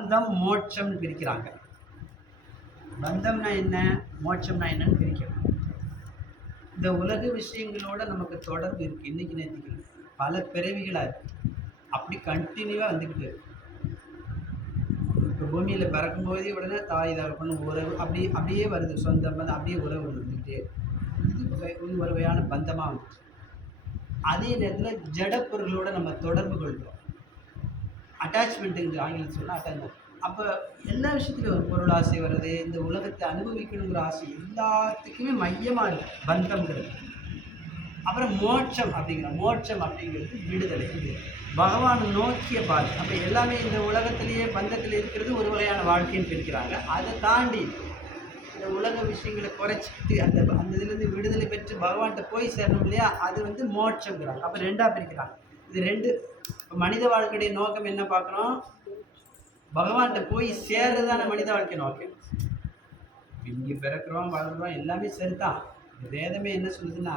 பந்தம் மோட்சம்னு பிரிக்கிறாங்க. பந்தம்னா என்ன, மோட்சம்னா என்னன்னு பிரிக்கிறோம். இந்த உலக விஷயங்களோட நமக்கு தொடர்பு இருக்கு. இன்னைக்கு நேற்றுக்கு பல பிறவிகளா இருக்கு. அப்படி கண்டினியூவா வந்துக்கிட்டு இருக்கு. இப்போ பூமியில பிறக்கும்போதே உடனே தாய் தகப்பன் உறவு அப்படியே வருது. சொந்தம் வந்து அப்படியே உறவு வந்துக்கிட்டே இருக்கு. இது ஒரு வகையான பந்தமா வந்துச்சு. அதே நேரத்தில் ஜட பொருளோட நம்ம தொடர்பு கொள்கிறோம். அட்டாச்மெண்ட்டுங்கிற ஆங்கிலம் சொன்னால் அட்டாச்மெண்ட். அப்போ எல்லா விஷயத்துலையும் ஒரு பொருள் ஆசை வர்றது, இந்த உலகத்தை அனுபவிக்கணுங்கிற ஆசை எல்லாத்துக்குமே மையமாக இருக்கு பந்தம்ங்கிறது. அப்புறம் மோட்சம் அப்படிங்கிறது விடுதலை. பகவான் நோக்கிய பாதை. அப்போ எல்லாமே இந்த உலகத்திலேயே பந்தத்தில் இருக்கிறது ஒரு வகையான வாழ்க்கைன்னு பிரிக்கிறாங்க. அதை தாண்டி இந்த உலக விஷயங்களை குறைச்சிக்கிட்டு அந்த இதுலேருந்து விடுதலை பெற்று பகவான்கிட்ட போய் சேரணும் இல்லையா, அது வந்து மோட்சங்கிறாங்க. அப்போ ரெண்டாக பிரிக்கிறாங்க. இது ரெண்டு மனித வாழ்க்கையுடைய நோக்கம் என்ன பார்க்குறோம், பகவான்கிட்ட போய் சேர்றதான மனித வாழ்க்கை நோக்கம். இங்கே பிறக்கிறோம் வளர்கிறோம் எல்லாமே சரிதான். வேதமே என்ன சொல்லுதுன்னா,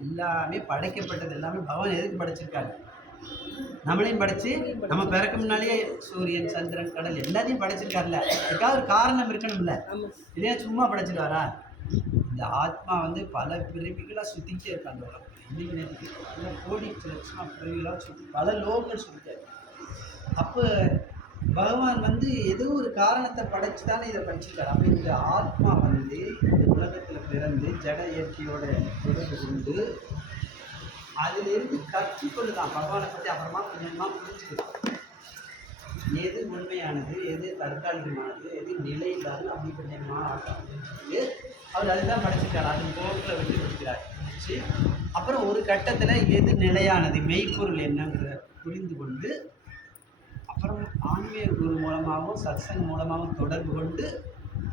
எல்லாமே படைக்கப்பட்டது எல்லாமே பகவான் எதுக்கு படைச்சிருக்காரு, நம்மளையும் படைச்சு நம்ம பிறக்க முன்னாலேயே சூரியன் சந்திரன் கடல் எல்லாத்தையும் படைச்சிருக்காருல்ல. அதுக்காக ஒரு காரணம் இருக்கணும்ல, இல்லையா சும்மா படைச்சிருவாரா. இந்த ஆத்மா வந்து பல பிறவிகளாக சுற்றிக்கிட்டே இருக்காங்க. இன்னைக்கு நேரத்துக்கு பல கோடி லட்சமாக பிறவிகளாக சுற்றி பல லோகங்கள் சுற்றிட்டாரு. அப்போ பகவான் வந்து ஏதோ ஒரு காரணத்தை படைச்சு தானே இதை படிச்சிருக்காரு. அப்போ இந்த ஆத்மா வந்து இந்த உலகத்தில் பிறந்து ஜட இயற்கையோட தொடர்பு கொண்டு அதிலிருந்து கற்றுக்கொள்ளுதான் பகவானை பற்றி. அப்புறமா கொஞ்சமாக புரிஞ்சுக்கலாம் எது உண்மையானது, எது தற்காலிகமானது, எது நிலையில்லாது, அப்படி கொஞ்சமாக புரிஞ்சுக்கிட்டு அவர் அதுதான் படிச்சிருக்காரு. அது போக்கில் விட்டு கொடுக்கிறார். அப்புறம் ஒரு கட்டத்தில் எது நிலையானது, மெய்ப்பொருள் என்னங்கிறத புரிந்து கொண்டு அப்புறம் ஆன்மீக குரு மூலமாகவும் சத்சங் மூலமாகவும் தொடர்பு கொண்டு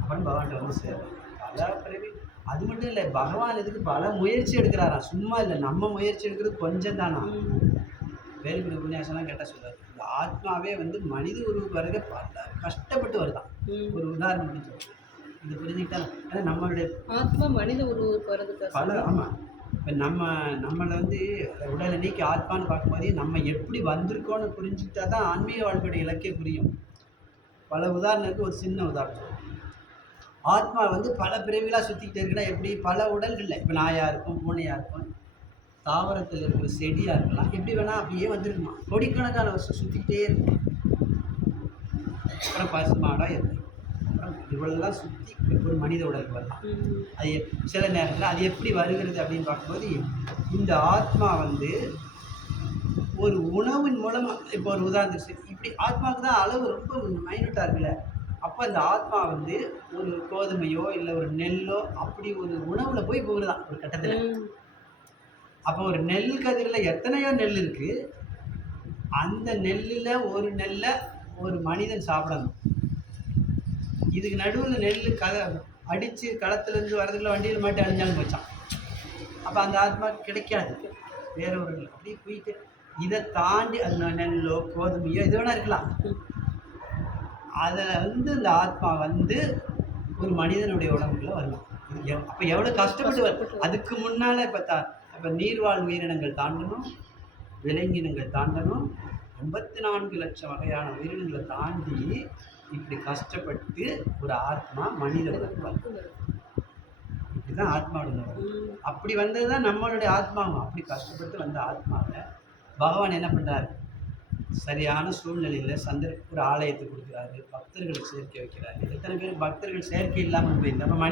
அப்புறம் பகவான்கிட்ட வந்து சேரும். பல பிறவி அது மட்டும் இல்லை, பகவான் இதுக்கு பல முயற்சி எடுக்கிறாராம். சும்மா இல்லை, நம்ம முயற்சி எடுக்கிறது கொஞ்சம் தானா. வேலுக்குடி உபன்யாசம்லாம் கேட்டால் சொல்லுவார், இந்த ஆத்மாவே வந்து மனித உருவுக்கு வரவே பல கஷ்டப்பட்டு வருதான். ஒரு உதாரணம் சொல்லுவோம், இது புரிஞ்சுக்கிட்டா. ஏன்னா நம்மளுடைய ஆத்மா மனித உருவுக்கு வர்றதுக்கு பல ஆமாம். இப்போ நம்மளை வந்து உடலை நீக்கி ஆத்மான்னு பார்க்கும்போது நம்ம எப்படி வந்திருக்கோன்னு புரிஞ்சுக்கிட்டா தான் ஆன்மீக வாழ்க்கையுடைய இலக்கே புரியும். பல உதாரணத்துக்கு ஒரு சின்ன உதாரணம், ஆத்மா வந்து பல பிறவிகளாக சுற்றிக்கிட்டே இருக்குன்னா எப்படி, பல உடல்களில் இப்போ நாயாக இருக்கும், பூனையாக இருக்கும், தாவரத்தில் இருக்கிற செடியாக இருக்கலாம், எப்படி வேணால் அப்படியே வந்துருக்குமா, கோடிக்கணக்கான வருஷம் சுற்றிக்கிட்டே இருக்கும். அப்புறம் பசுமாடாக இருக்கும், அப்புறம் இவ்வளோலாம் சுற்றி ஒரு மனித உடலுக்கு வரலாம். அது சில நேரத்தில் அது எப்படி வருகிறது அப்படின்னு பார்க்கும்போது, இந்த ஆத்மா வந்து ஒரு உணவின் மூலமாக, இப்போ ஒரு உதாரணத்துக்கு இப்படி ஆத்மாவுக்கு தான் அளவு ரொம்ப மைனூட்டாக இருக்குல்ல. அப்போ இந்த ஆத்மா வந்து ஒரு கோதுமையோ இல்லை ஒரு நெல்லோ அப்படி ஒரு உணவில் போய் போகுதுதான் ஒரு கட்டத்தில். அப்போ ஒரு நெல் கதிரில் எத்தனையோ நெல் இருக்குது, அந்த நெல்லில் ஒரு நெல்லை ஒரு மனிதன் சாப்பிடணும். இதுக்கு நடுவில் நெல் அடித்து களத்துலேருந்து வரதுக்குள்ள வண்டியில் மாட்டி அழிஞ்சாலும் போச்சான். அப்போ அந்த ஆத்மா கிடைக்காது, வேற ஒரு அப்படியே போயிட்டு இதை தாண்டி அது நெல்லோ கோதுமையோ இது வேணா இருக்கலாம். அதில் வந்து இந்த ஆத்மா வந்து ஒரு மனிதனுடைய உடம்புக்குள்ள வரலாம். அப்போ எவ்வளோ கஷ்டப்பட்டு வரும். அதுக்கு முன்னால் இப்போ நீர்வாழ் உயிரினங்கள் தாண்டணும், விலங்கினங்கள் தாண்டணும், 54 லட்சம் வகையான உயிரினங்களை தாண்டி இப்படி கஷ்டப்பட்டு ஒரு ஆத்மா மனித உடம்பு வரும். இப்படிதான் ஆத்மாவோட உணர்வு. அப்படி வந்தது தான் நம்மளுடைய ஆத்மாவும். அப்படி கஷ்டப்பட்டு வந்த ஆத்மாவை பகவான் என்ன பண்ணுறாரு, சரியான சூழ்நிலையில் ஒரு ஆலயத்தை கொடுக்குறாரு, பக்தர்களை சேர்க்கை வைக்கிறாரு. எத்தனை பேர் பக்தர்கள் சேர்க்கை இல்லாமல் போயிருந்தாங்க.